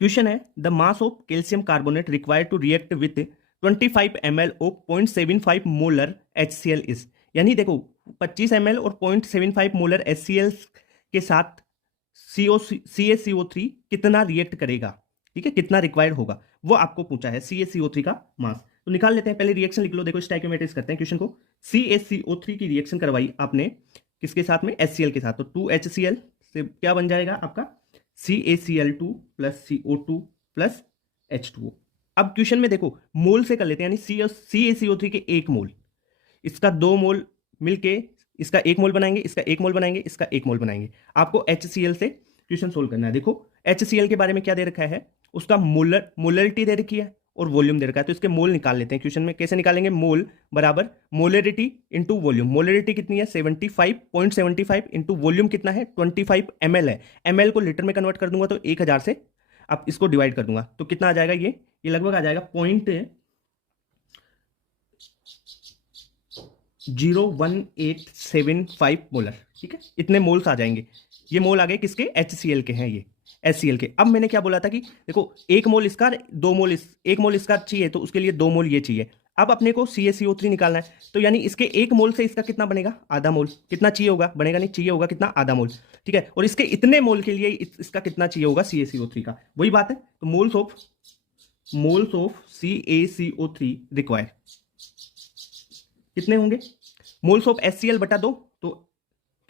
Question है the mass of calcium carbonate required to react with 25 ml of 0.75 molar HCl is, यानी देखो 25 ml और 0.75 molar HCl के साथ CaCO3 कितना रिएक्ट करेगा, ठीक है, कितना रिक्वायर्ड होगा, वो आपको पूछा है CaCO3 का मास। तो निकाल लेते हैं, पहले रिएक्शन लिख लो। देखो स्टोइकियोमेट्रिक्स करते हैं क्वेश्चन को। CaCO3 की रिएक्शन करवाई आपने किसके साथ में, HCl के साथ, तो 2HCl से क्या बन जाएगा आपका CaCl2 plus CO2 plus H2O। अब क्वेश्चन में देखो मोल से कर लेते हैं, यानी CaCO3 के 1 मोल, इसका 2 मोल मिलके इसका 1 मोल बनाएंगे, इसका 1 मोल बनाएंगे, इसका 1 मोल बनाएंगे। आपको HCl से क्वेश्चन सोल्व करना है। देखो HCl के बारे में क्या दे रखा है, उसका मोलरिटी दे रखी है और वॉल्यूम दे रखा है, तो इसके मोल निकाल लेते हैं क्वेश्चन में। कैसे निकालेंगे, मोल बराबर मोलरिटी इंटू वॉल्यूम। मोलरिटी कितनी है 75.75 इंटू वॉल्यूम कितना है 25 ml है। ml को लीटर में कन्वर्ट कर दूंगा तो 1000 से अब इसको डिवाइड कर दूंगा तो कितना आ जाएगा, ये लगभग आ जाएगा 0.01875 मोलर, ठीक है, इतने मोल्स आ जाएंगे। ये मोल आ गए किसके, HCl के हैं, ये HCl के। अब मैंने क्या बोला था कि देखो 1 मोल इसका, 2 मोल 1 मोल इसका चाहिए तो उसके लिए 2 मोल ये चाहिए। अब अपने को CaCO3 निकालना है, तो यानी इसके 1 मोल से इसका कितना बनेगा, आधा मोल। कितना चाहिए होगा, बनेगा नहीं, चाहिए होगा कितना, आधा मोल, ठीक है। और इसके इतने मोल के लिए इसका कितना चाहिए होगा CaCO3 का, वही बात है। तो मोल्स ऑफ CaCO3 रिक्वायर कितने होंगे, मोल्स ऑफ HCl बटा 2, तो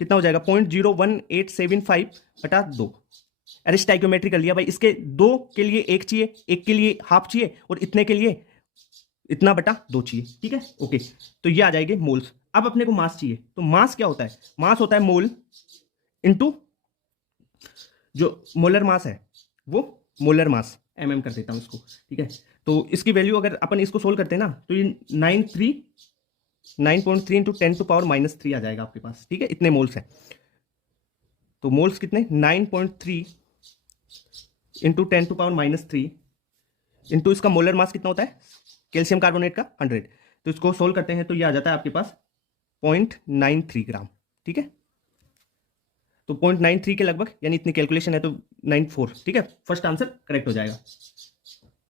कितना हो जाएगा 0.01875 बटा 2। अरे स्टोइकियोमेट्री कर लिया भाई, इसके 2 के लिए 1 चाहिए, 1 के लिए हाफ चाहिए और इतने के लिए इतना बटा 2 चाहिए, ठीक है, ओके। तो ये आ जाएंगे मोल्स। अब अपने को मास चाहिए, तो मास क्या होता है, मास होता है मोल इंटू जो मोलर मास है वो मोलर मास, mm कर देता हूं इसको, ठीक है। तो इसकी वैल्यू अगर अपन इसको सोल्व करते हैं ना तो ये 9.3 इंटू 10⁻³ आ जाएगा आपके पास, ठीक है, इतने मोल्स हैं। तो मोल्स कितने 9.3 इंटू 10⁻³ इंटू इसका मोलर मास कितना होता है कैल्शियम कार्बोनेट का 100। तो इसको सोल्व करते हैं तो ये आ जाता है आपके पास 0.93 ग्राम, ठीक है। तो 0.93 के लगभग, यानी इतनी कैलकुलेशन है तो 94, ठीक है, फर्स्ट आंसर करेक्ट हो जाएगा।